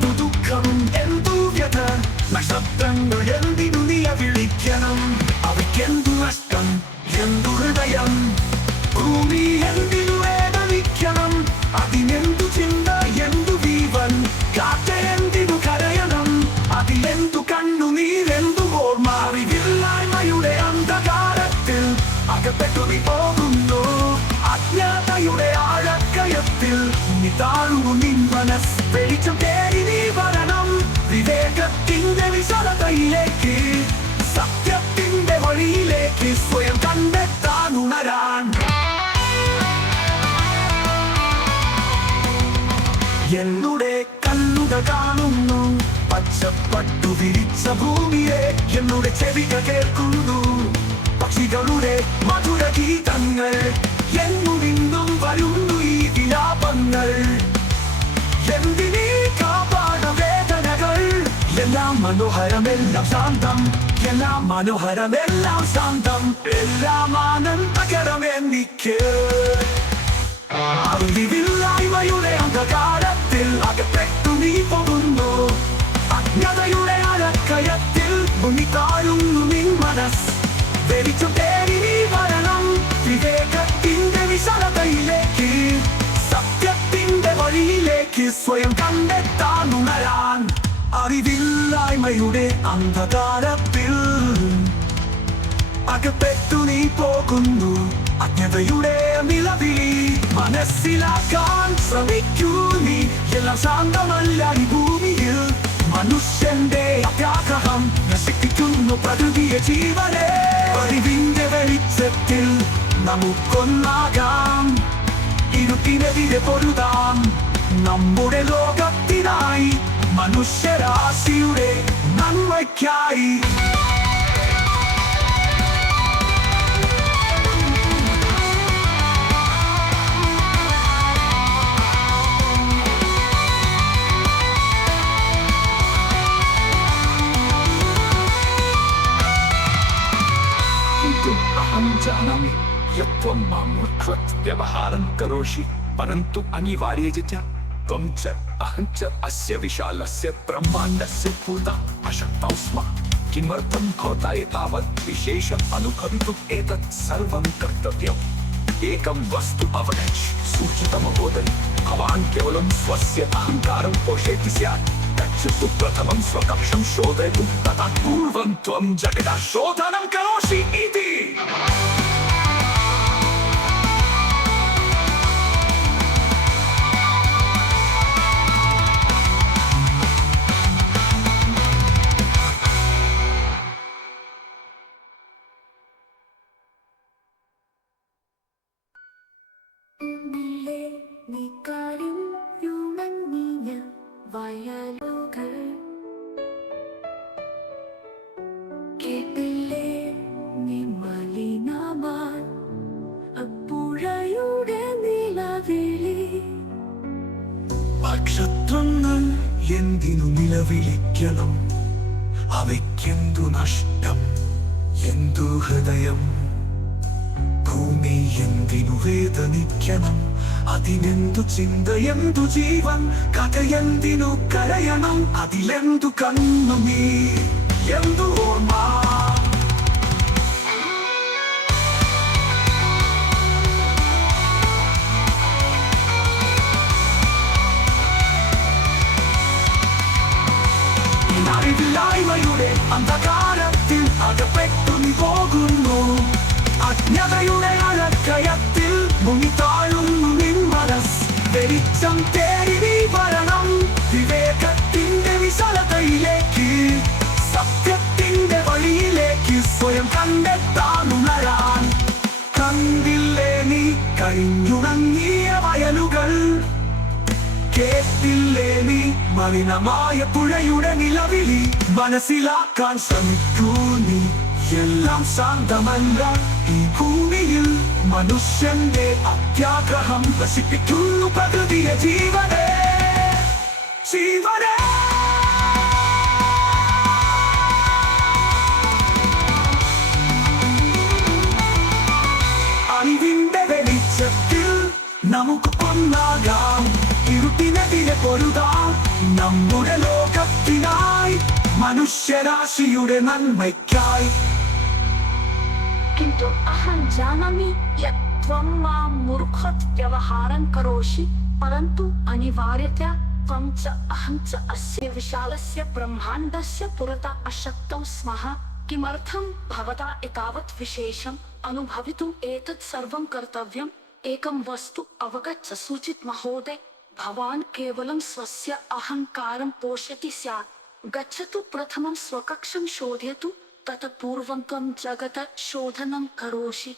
എന്തു ദുഃഖം എന്തു വ്യഥ നക്ഷത്രങ്ങൾ എന്തിനു നീ വിളിക്കണം അവയ്ക്കെന്തു നഷ്ടം എന്തു ഹൃദയം ഭൂമി എന്തിനു വേദനിക്കണം അതിനെന്തു ചിന്ത എന്തു ജീവൻ കാറ്റ് എന്തിനു കരയണം അതിലെന്തു കണ്ണുനീരെന്തു ഓർമ്മ അറിവില്ലായ്മയുടെ അന്ധകാരത്തിൽ അകപ്പെട്ടു നീ പോകുന്നു അജ്ഞാതയുടെ ആഴക്കയത്തിൽ നീ താഴുന്നു നിൻ മനസ്സ് വെളിച്ചം തേടി നീ വരണം വിവേകത്തിന്റെ വിശാലതയിലേക്ക് സത്യത്തിന്റെ വഴിയിലേക്ക് സ്വയം കണ്ടെത്താൻ ഉണരാൻ എന്നുടെ കണ്ണുകൾ കാണുന്നു പച്ചപ്പട്ടു വിരിച്ച ഭൂമിയെ എന്നുടെ ചെവികൾ കേൾക്കുന്നു പക്ഷികളുടെ മധുര ഗീതങ്ങൾ എന്നു നിന്നും വരുന്നു ഈ വിലാപങ്ങൾ എന്തിനീ കാപാട വേദനകൾ എല്ലാം മനോഹരമെല്ലാം ശാന്തം എല്ലാം മനോഹരമെല്ലാം ശാന്തം എല്ലാം ആനന്ദകരമെനിക്ക് അറിവില്ലായ്മയുടെ അന്ധകാരത്തിൽ അകപ്പെട്ടു നീ പോകുന്നു അജ്ഞതയുടെ അലക്കയത്തിൽ മുന്നിത്താഴുന്നു നിൻ മനസ്സ് വെളിച്ചം തേടി നീ വരണം വിവേകത്തിന്റെ വിശാലതയിലേക്ക് സത്യത്തിന്റെ വഴിയിലേക്ക് സ്വയം കണ്ടെത്താൻ ഉണരാൻ അറിവില്ലായ്മയുടെ അന്ധകാരത്തിൽ അകപ്പെട്ടു നീ പോകുന്നു അജ്ഞതയുടെ നിലവിളി മനസ്സിലാക്കാൻ ശ്രമിക്കൂ നീ എല്ലാം ശാന്തമല്ല ഈ ഭൂമിയിൽ മനുഷ്യന്റെ അത്യാഗ്രഹം നശിപ്പിക്കുന്നു പ്രകൃതിയെ ജീവനെ അറിവിന്റെ വെളിച്ചത്തിൽ നമുക്കൊന്നാകാം ഇരുട്ടിനെതിരെ പൊരുതാം നമ്മുടെ ലോകത്തിനായി മനുഷ്യരാശിയുടെ നന്മയ്ക്കായി अहं जानामि यत् त्वं मां मूर्खवत् व्यवहारं करोषि परन्तु अनिवार्यरीत्या त्वं च अहं च अस्य विशालस्य ब्रह्माण्डस्य पूर्ता अशक्तौ स्मः किमर्थं भवता एतावत् विशेषम् अनुभवितुम् एतत् सर्वं कर्तव्यम् एकं वस्तु अवगच्छ सूचितमहोदय भवान् केवलं स्वस्य अहङ्कारं पोषयति स्यात् गच्छतु प्रथमं स्वकक्षं शोधयतु ततः पूर्वं त्वं जगतः शोधनं करोषि इति വയലുകൾ കേട്ടില്ലേ നീ മലിനമാൻ അപ്പുഴയുടെ നിലവിളി നക്ഷത്രങ്ങൾ എന്തിനു നിലവിളിക്കണം അവയ്ക്കെന്തു നഷ്ടം എന്തു ഹൃദയം ഭൂമി എന്തിനു വേദനിക്കണം അതിനെന്തു ചിന്ത എന്തു ജീവൻ കഥയെന്തിനു കരയണം അതിലെന്തു കണ്ണുനീർ എന്തു ഓർമ്മ അറിവില്ലായ്മയുടെ അന്ധകാരത്തിൽ അകപ്പെട്ടു നീ പോകുന്നു അജ്ഞതയുടെ അലക്കയത്തിൽ മുങ്ങിത്താഴുന്നു നിൻ മനസ്സ് വെളിച്ചം തേടി നീ വരണം വിവേകത്തിന്റെ വിശാലതയിലേക്ക് സത്യത്തിന്റെ വഴിയിലേക്ക് സ്വയം കണ്ടെത്താൻ ഉണരാൻ കണ്ടില്ലേ നീ കഴിഞ്ഞുണങ്ങിയ വയലുകൾ കേട്ടില്ലേ നീ മലിനമായ പുഴയുടെ നിലവിളി മനസ്സിലാക്കാൻ ശ്രമിക്കൂ നീ എല്ലാം ശാന്തമല്ല ഈ ഭൂമിയിൽ മനുഷ്യന്റെ അത്യാഗ്രഹം നശിപ്പിക്കുന്നു പ്രകൃതിയെ ജീവനെ ജീവനെ അറിവിന്റെ വെളിച്ചത്തിൽ നമുക്ക് ഒന്നാകാം ഇരുട്ടിനെതിരെ പൊരുതാം നമ്മുടെ ലോകത്തിനായി മനുഷ്യരാശിയുടെ നന്മയ്ക്കായി. किन्तु अहं जानामि यत् त्वं मां मूर्खत् व्यवहारं करोषि परन्तु अनिवार्यतया त्वं च अहं च अस्य विशालस्य ब्रह्माण्डस्य पुरतः अशक्तौ स्मः. किमर्थं भवता एतावत् विशेषम् अनुभवितुम् एतत् सर्वं कर्तव्यम्? एकं वस्तु अवगच्छ सूचित महोदय, भवान् केवलं स्वस्य अहङ्कारं पोषयति स्यात्. गच्छतु प्रथमं स्वकक्षं शोधयतु, ततः पूर्वं त्वं जगतः शोधनं करोषि.